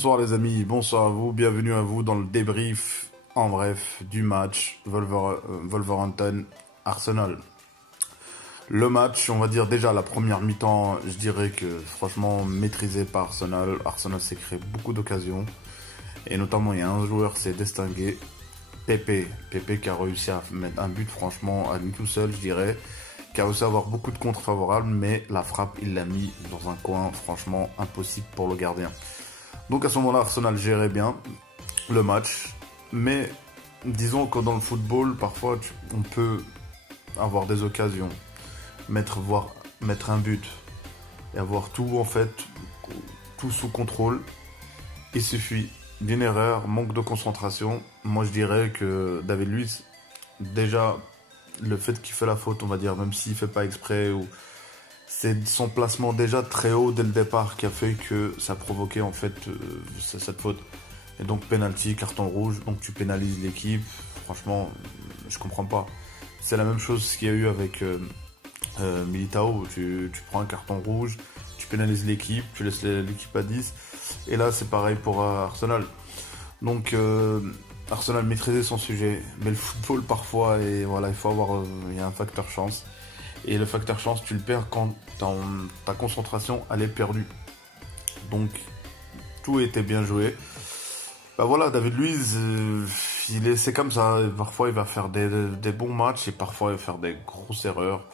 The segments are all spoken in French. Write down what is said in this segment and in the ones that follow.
Bonsoir les amis, bonsoir à vous, bienvenue à vous dans le débrief, en bref, du match Wolverhampton-Arsenal. Le match, on va dire déjà la première mi-temps, je dirais que franchement maîtrisé par Arsenal. Arsenal s'est créé beaucoup d'occasions et notamment il y a un joueur qui s'est distingué, Pepe qui a réussi à mettre un but franchement à lui tout seul, je dirais, qui a réussi à avoir beaucoup de contre favorables, mais la frappe il l'a mis dans un coin franchement impossible pour le gardien. Donc à ce moment-là, Arsenal gérait bien le match, mais disons que dans le football, parfois on peut avoir des occasions, mettre un but et avoir tout en fait, tout sous contrôle. Il suffit d'une erreur, manque de concentration. Moi je dirais que David Luiz, déjà le fait qu'il fait la faute, on va dire, même s'il fait pas exprès, ou c'est son placement déjà très haut dès le départ qui a fait que ça provoquait en fait cette faute. Et donc penalty, carton rouge, donc tu pénalises l'équipe. Franchement, je comprends pas. C'est la même chose qu'il y a eu avec Militao. Tu prends un carton rouge, tu pénalises l'équipe, tu laisses l'équipe à 10. Et là c'est pareil pour Arsenal. Donc Arsenal maîtrisait son sujet, mais le football parfois, et voilà, il y a un facteur chance. Et le facteur chance, tu le perds quand ta concentration elle est perdue. Donc tout était bien joué. Bah voilà, David Luiz, c'est comme ça. Parfois il va faire des bons matchs et parfois il va faire des grosses erreurs.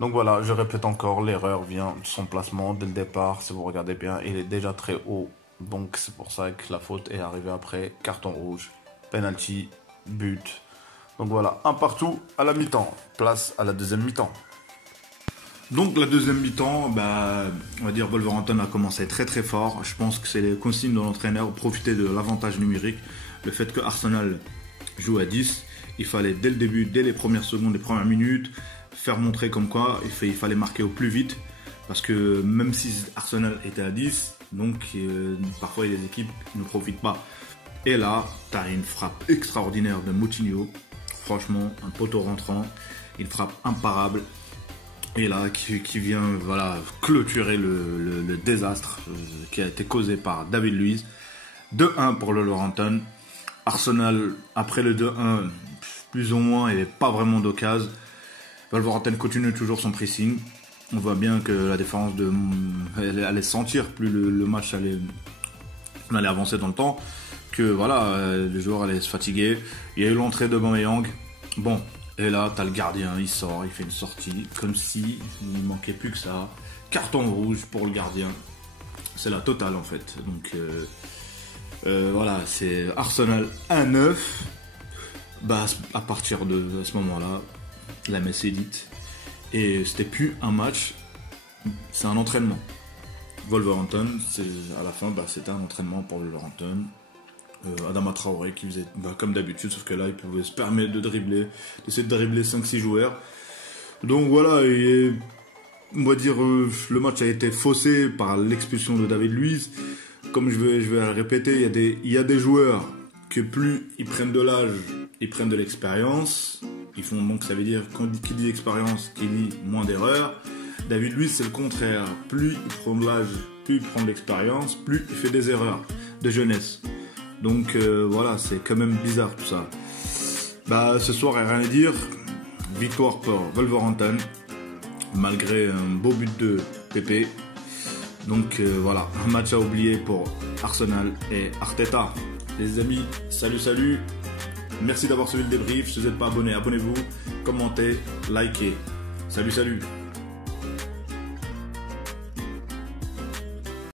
Donc voilà, je répète encore, l'erreur vient de son placement dès le départ. Si vous regardez bien, il est déjà très haut. Donc c'est pour ça que la faute est arrivée après. Carton rouge, penalty, but. Donc voilà, un partout à la mi-temps. Place à la deuxième mi-temps. Donc la deuxième mi-temps, on va dire Wolverhampton a commencé très très fort. Je pense que c'est les consignes de l'entraîneur, profiter de l'avantage numérique. Le fait que Arsenal joue à 10, il fallait dès le début, dès les premières secondes, les premières minutes, faire montrer comme quoi il fallait marquer au plus vite. Parce que même si Arsenal était à 10, donc parfois les équipes ne profitent pas. Et là, tu as une frappe extraordinaire de Moutinho. Franchement, un poteau rentrant, une frappe imparable. Et là, qui vient clôturer le désastre qui a été causé par David Luiz. 2-1 pour le Wolverhampton. Arsenal, après le 2-1, plus ou moins, il n'y avait pas vraiment d'occasion. Wolverhampton continue toujours son pressing. On voit bien que la différence elle allait sentir, plus le match allait avancer dans le temps, que voilà, les joueurs allaient se fatiguer. Il y a eu l'entrée de Aubameyang. Bon, et là, t'as le gardien, il sort, il fait une sortie, comme si il manquait plus que ça. Carton rouge pour le gardien. C'est la totale en fait. Donc voilà, c'est Arsenal 1-9. À partir de ce moment-là, la messe est dite. Et c'était plus un match, c'est un entraînement. Wolverhampton, à la fin, c'était un entraînement pour Wolverhampton. Adama Traoré qui faisait comme d'habitude, sauf que là il pouvait se permettre d'essayer de dribbler 5-6 joueurs. Donc voilà, on va dire le match a été faussé par l'expulsion de David Luiz. Comme je vais le répéter, il y a des joueurs que plus ils prennent de l'âge, ils prennent de l'expérience. Donc ça veut dire qui dit expérience, qui dit moins d'erreurs. David Luiz c'est le contraire, plus il prend de l'âge, plus il prend de l'expérience, plus il fait des erreurs de jeunesse. Donc voilà, c'est quand même bizarre tout ça. Ce soir, il n'y a rien à dire. Victoire pour Wolverhampton, malgré un beau but de Pepe. Donc voilà, un match à oublier pour Arsenal et Arteta. Les amis, salut. Merci d'avoir suivi le débrief. Si vous n'êtes pas abonné, abonnez-vous, commentez, likez. Salut.